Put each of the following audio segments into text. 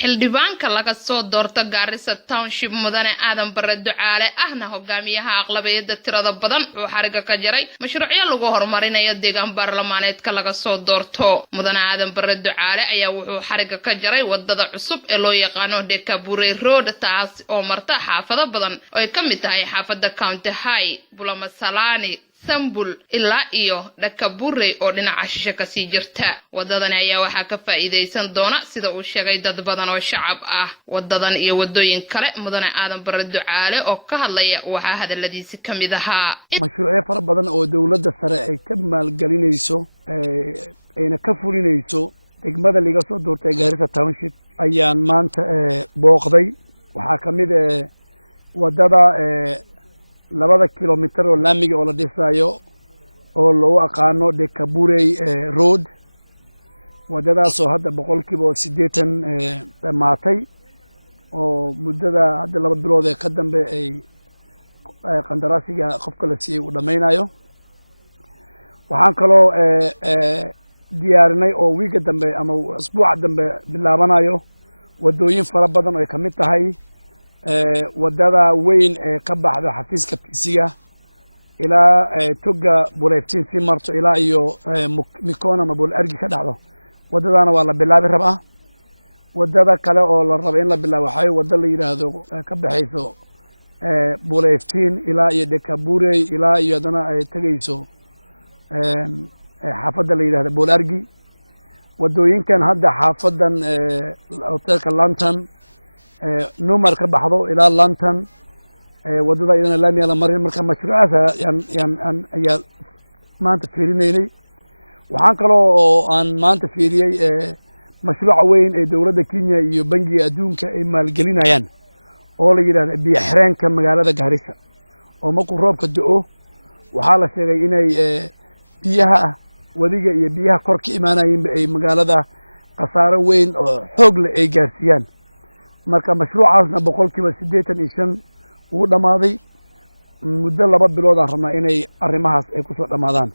xildhibaanka laga soo doorto Garissa Township mudane Aadan Barre Ducaale ahna hogaamiyaha aqlabiyada tirada badan oo xariga ka jaray mashruucyo lagu horumarinayo deegaan baarlamaaneedka laga soo doorto mudane Aadan Barre Ducaale ayaa wuxuu xariga ka jaray wadada cusub ee loo yaqaano Dekabure Road taas oo marta xaafado badan oo ay ka mid tahay xaafada County High Bulamasalani Sambul ilaa iyo Dekabure oo dhinaca shishe ka sii jirta wadadan ayaa waxa ka faa'iideysan doona sida uu sheegay dad badan oo shacab ah wadadan iyo wadooyin kale mudane Aadan Barre Ducaale oo ka hadlaya waxa hadaladiisa kamid ahaa mashruucyo fara badan oo dawladda sare ay ka maalgelinayso ayna ka fulinayso degmada laga soo doortay Garissa Township ayaan maanta booqday waxa kamid wadada 2 kilomitir oo laamiga oo la dhisayo oo loo aqaano Dekabure Road wadadaas oo hadda 80% dhamaatay oo muddada hadda 2 bilood ee ka dambe ay qandaraasiga qofka la siiyay u dhameynayo waxaan kaloo diyaarinay oo wiiga dambe ama usbuuca dambe bilaabanayo wadooyin fara badan oo ay kamid tahay wadada weyn ee ka baxda xafiiska pisiga ilaa toga buleeftiin si marto ilaa iyo Mikona mabul argi ka dhacdo wadadana waa la bilaabi rabaa wadada kale oo la rabo in la bilaabo waxay wada la yiraahdo ka baxayso buleeftiin ilaa iyo Dekabure ilaa iyo dana ay tagayso xaafada la yiraahdo Bulargi wadooyinkan hadda xaafadan hotelka Lantern numar ka baxdo ilaa Lantern wadada iyana laamiga la marin marka mashruucaas ayaa maanta fiirineynay waxaan kaloo aan maanta fiiriyay mashruuca weyn ee dawladda Kenya iyo bangiga adduunka ay maalgelinayaan oo la yiraahdo biyo xireenka magaalada Garissa oo markuu roobka da'o waxaa la sheegay inay biyaha wadiga iyo biyaha kor ka imaanayeen ay magaalada qasaaro weyn oo xoog leh ay gaarsiiyaan marka mashruucaasna 85% uu dhamaaday muddo 2 bilood aan rabnaa inay arrimahaas ay ku soo dhamaadaan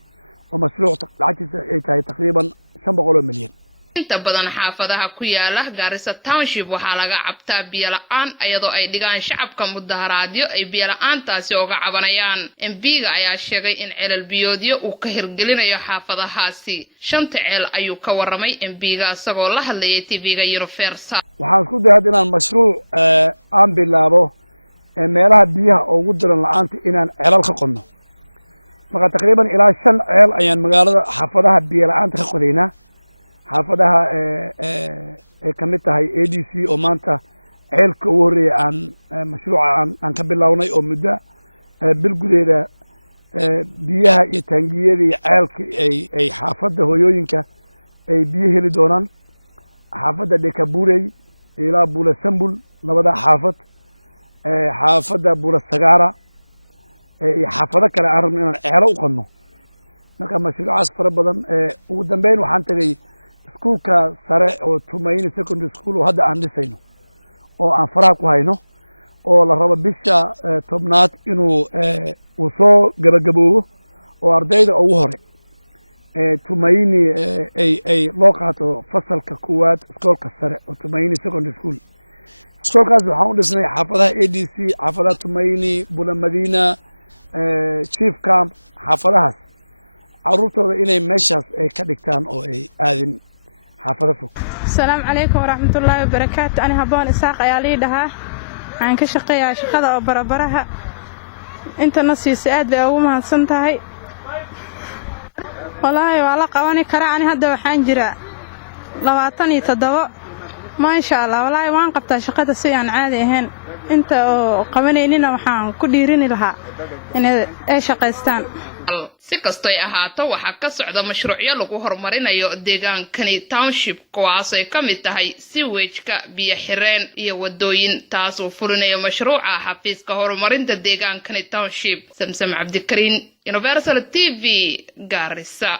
oo mashruuc lacagtiisa ay tahay taqriiban 500 milyan inta badan xaafadaha ku yaala Garissa Township waxaa laga cabtaa biyo la'aan ayadoo ay dhigaan shacabka mudaharaadyo ay biyo la'aantaasi uga cabanayaan MPga ayaa sheegay in celal biyoodyo uu ka hirgelinayo xaafadahaasi 5 ceel ayuu ka waramay MPga asagoo la hadlayay TV-ga Universal waxaan isku dayay inaan mashruuc aan bilaabo meelaha biyaha ugu diran la'aanta inaan celal ka qodno marka taqriiban ilaa 5 ceel ayaan magaalada xaafadaha biyo la'aanta ka qodaynaa xaafadaha kamid tahay ADC oo maanta ceelka ugu horeeyay aan mashruuca aan ka bilownay oo muddo bil gudeeda biyaha iyo taangiyada iyo ceelka ay xaafada hooyooyinka ay biyo heli doonaan xaafada Dekabure ilaa Bulasambul labada xaafad xaafada Bulasagara iyo xaafado kale aan rabno inaan ceelo u qodno marka mashruucaas fara badan ugu dambeyn waxaan tagay iskuulka sare oo Tumaini Secondary School oo hadda aan dhisayno oo aan faraha ku hayno oo la rabo bisha tobnaad inuu uu soo gabagaboobo oo ardayda ugu hore Tumaini ay loo qaato fasalka koowaad iskuulka sare oo Tumaini Secondary School iskuulkaas waxaan u dhisnay xaafadaha ADC xaafadaha Tumaini Bulamadina Chief Camp xaafadahaas caruurtooda inay meeshaas ay ka dhigtaan oo ay aadin xaafada fog Assalaamu calaykum waraxmatullaahi wabarakaatu ani haboon isaaq ayaa liidaha aan ka shaqeeyaa shaqada oo barabaraha inta nasiis aad bay ugu mahadsan tahay wallaahi waa la qaban karaa ani hadda waxaan jiraa 27 ma sha Allah wallaahi waan qabtaa shaqada si aan caadi ahayn inta oo qabanayna waxaan ku dhiirini lahaa inay shaqeystaan si kasto ay ahaato waxa ka socda mashruucyo lagu horumarinayo deegaankani township kuwaas ay ka mid tahay sewage-ka biyo xireen iyo wadooyin taas oo fulinayo mashruuca xafiiska horumarinta deegaankani township Samsam Cabdikariin Universal TV Garissa